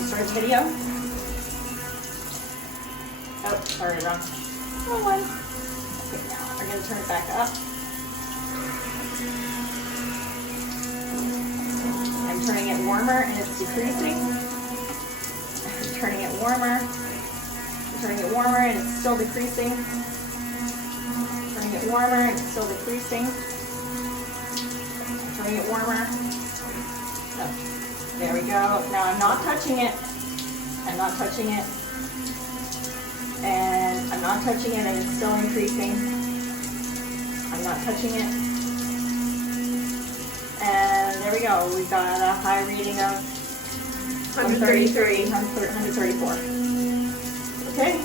restart the video. Oh, sorry, wrong one. Okay, now we're going to turn it back up. I'm turning it warmer and it's decreasing. I'm turning it warmer. I'm turning it warmer and it's still decreasing. Turning it warmer and it's still decreasing. Turning it warmer. Oh, there we go. Now I'm not touching it. I'm not touching it. And I'm not touching it and it's still increasing. I'm not touching it. And there we go. We've got a high reading of 133, 134. Okay.